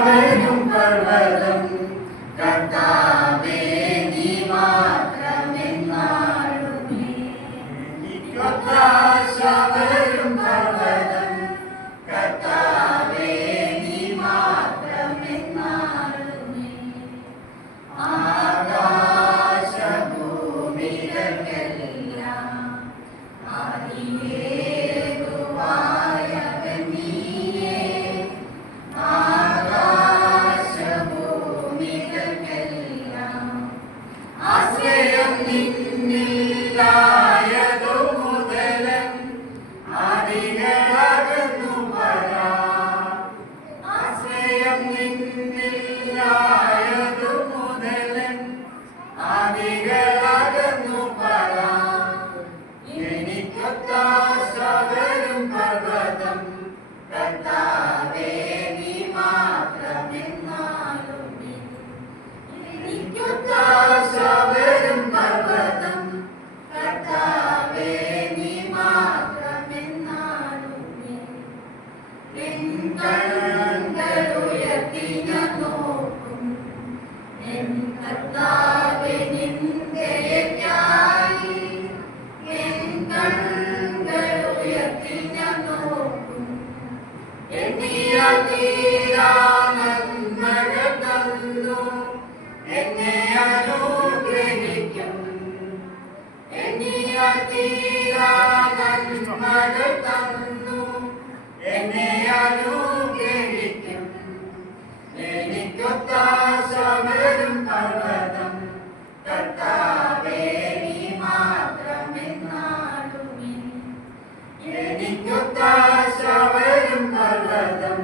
പർവ്വതം കർത്താവേ നീ മാത്രമെന്നാളുമേ. എനിക്കൊത്താശ വരും പർവ്വതം കർത്താവേ നീ മാത്രമെന്നാളുമേ. ആകാശഭൂമികൾക്കെല്ലാം ആദിയേതുവായവൻ നീയേ. ആകാശഭൂമികൾക്കെല്ലാം ആശ്രയം നിന്നിലായതു മുതലൻ ആദികളകന്നു വരാ. ആശ്രയം നിന്നിലായതു മുതലൻ ആദികളകന്നു വരാ. എനിക്കൊത്താശ വരും പർവ്വതം കർത്താവേ നീ മാത്രമെന്നാളുമേ. എനിക്കൊത്താശ വരും പർവ്വതം കർത്താവേ നീ മാത്രമെന്നാളുമേ. എൻ കണ്ണുകളുയർത്തി ഞാൻ നോക്കും എൻ കർത്താവേ നിൻ ദയയ്ക്കായി. എൻ കണ്ണുകളുയർത്തി ഞാൻ നോക്കും എണ്ണിയാൽ തീരാ നന്മകൾ തന്നു എന്നെ അനുഗ്രഹിക്കും. എണ്ണിയാൽ തീരാ നന്മകൾ തന്നു എന്നെ അനുഗ്രഹിക്കും. എനിക്കൊത്താശ വരും പർവ്വതം കർത്താവേ നീ മാത്രമെന്നാളുമേ. എനിക്കൊത്താശ വരും പർവ്വതം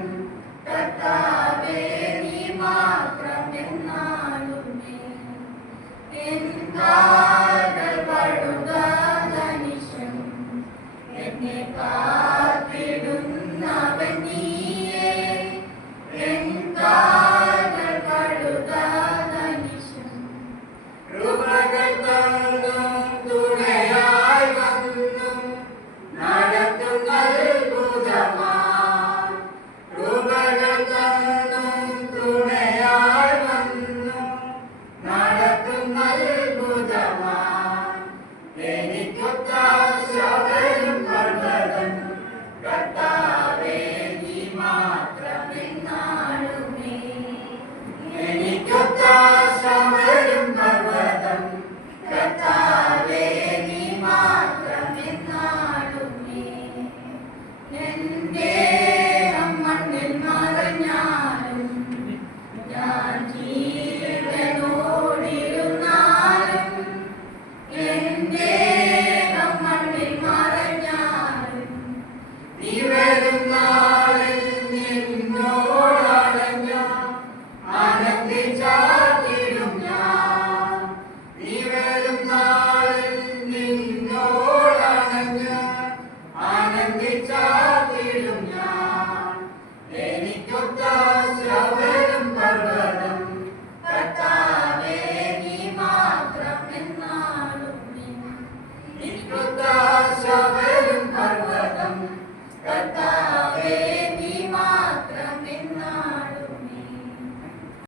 കർത്താവേ നീ മാത്രമെന്നാളുമേ. എൻ കാലുകൾ വഴുതാതനിശം എന്നെ കാത്തിടുന്നവൻ നീയേ. എൻ കാലുകൾ വഴുതാതനിശം കൃപകൾ തന്നും തുണയായി വന്നും നടത്തുന്ന അത്ഭുതമാം. കൃപകൾ തന്നും തുണയായി വന്നും നടത്തുന്ന അത്ഭുതമാം. എനിക്കൊത്താശ വരും പർവ്വതം കർത്താവേ നീ മാത്രമെന്നാളുമേ. എനിക്കൊത്താശ വരും പർവ്വതം കർത്താവേ നീ മാത്രമെന്നാളുമേ. എൻ ദേഹം മണ്ണിൽ മറഞ്ഞാലും ഞാൻ ജീവനോടിരുന്നാലും. എൻ ദേഹം മണ്ണിൽ മറഞ്ഞാലും നീ